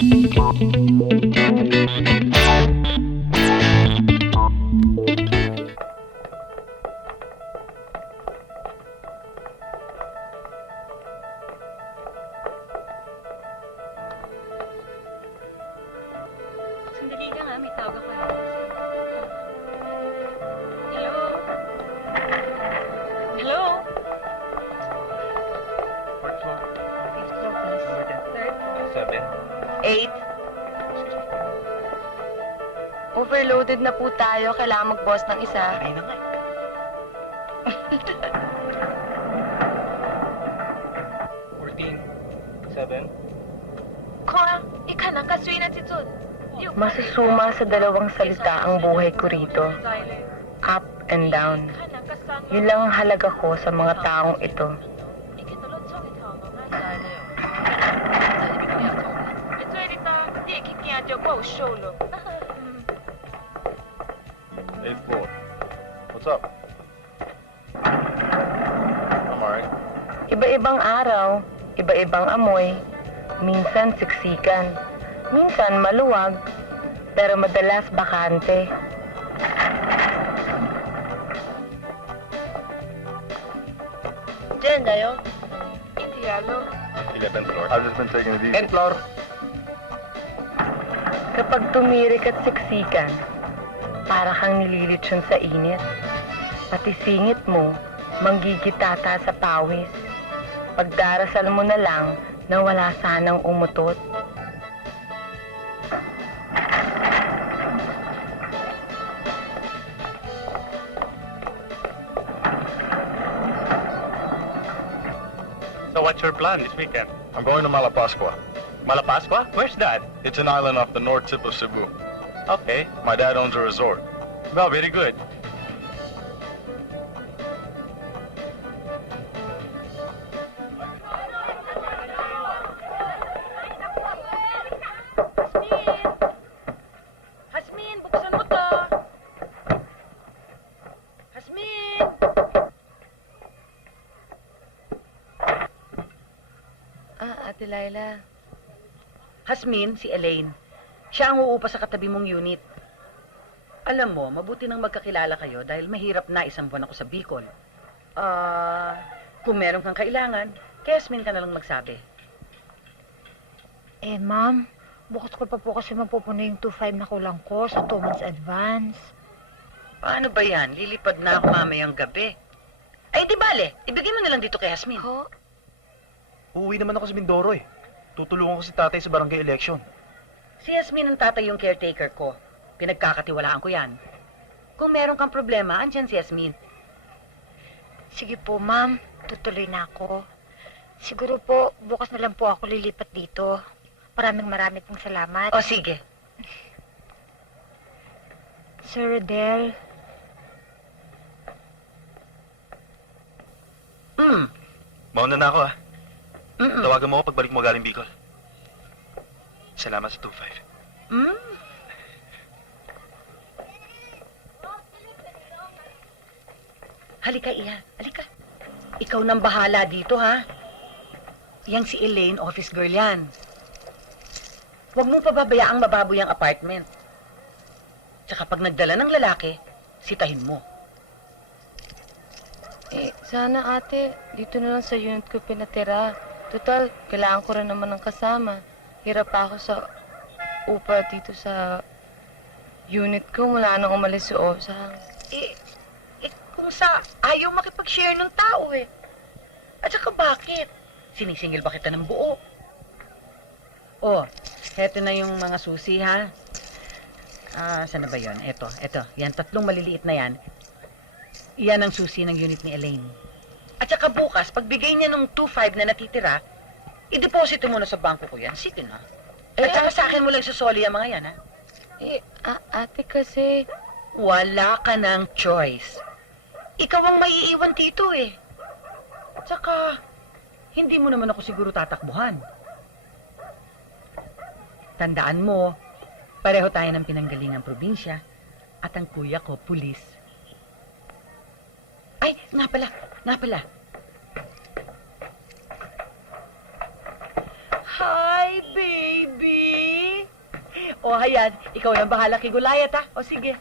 Sandali lang ha, may tawag ako. Hello? Hello? Fourth floor. Fifth floor, please. Number 10. Third floor. 7. 8. Overloaded na po tayo. Kailangan mag-boss ng isa. Ay na nga eh. 14. 7. Masusuma sa dalawang salita ang buhay ko rito. Up and down. Yun lang ang halaga ko sa mga taong ito. Eighth floor. What's up? I'm alright. Iba-ibang araw, iba-ibang amoy, minsan siksikan, minsan maluwag, pero madalas bakante. Diyan tayo? Hindi, alo. 11th floor. I've just been taking it easy. 10th floor. Kapag tumirik at siksikan, para kang nililitsyon sa init. Pati singit mo, manggigitata sa pawis. Pagdarasal mo na lang na wala sanang umutot. So what's your plan this weekend? I'm going to Malapascua. Malapascua? Where's that? It's an island off the north tip of Cebu. Okay. My dad owns a resort. Well, very good. Hasmin, buksan mo to! Hasmin! Ate Laila. Hasmin, si Elaine. Siya ang uupa sa katabi mong unit. Alam mo, mabuti nang magkakilala kayo dahil mahirap na isang buwan ako sa Bicol. Kung meron kang kailangan, kay Hasmin ka na lang magsabi. Ma'am, bukas ko pa po kasi mapupuno yung 2.5 na kulang ko sa 2 months advance. Paano ba yan? Lilipad na ako mamayang gabi. Ay, di bale. Ibigay mo na lang dito kay Hasmin. Ho? Uuwi naman ako sa Mindoro eh. Tutulungan ko si tatay sa barangay election. Si Hasmin ang tatay yung caretaker ko. Pinagkakatiwalaan ko yan. Kung meron kang problema, andyan si Hasmin. Sige po, ma'am. Tutuloy na ako. Siguro po, bukas na lang po ako lilipat dito. Maraming pong salamat. O, sige. Sir Rodel, Mauna na ako ah. Mm-mm. Tawagan mo ako pagbalik mo galing Bicol. Salamat sa 2.5. Halika, Ian. Halika. Ikaw nang bahala dito, ha? Yang si Elaine, office girl yan. Huwag mong pababayaang mababoy ang apartment. Tsaka pag nagdala ng lalaki, sitahin mo. Sana ate, dito na lang sa unit ko pinatira. Total, kailangan ko rin naman ng kasama. Hirap pa ako sa upa dito sa unit ko mula nang umalis si Osang. Kung sa ayaw makipag-share ng tao eh. At saka bakit? Sinisingil ba kita ng buo? Oh, heto na yung mga susi ha. Saan na ba yun? Eto. Yan, 3 maliliit na yan. Yan ang susi ng unit ni Elaine. At saka bukas, pagbigay niya ng 2.5 na natitira, i-deposito mo na sa bangko ko yan. Sige na. At saka sa akin mo lang susoli ang mga yan, ha? Ate kasi... Wala ka ng choice. Ikaw ang maiiwan dito eh. At saka, hindi mo naman ako siguro tatakbuhan. Tandaan mo, pareho tayo ng pinanggalingang probinsya at ang kuya ko, pulis. Ay, nga pala. Hi, baby! O, hayan. Ikaw na bahala kay Gulayat, ha? O, sige.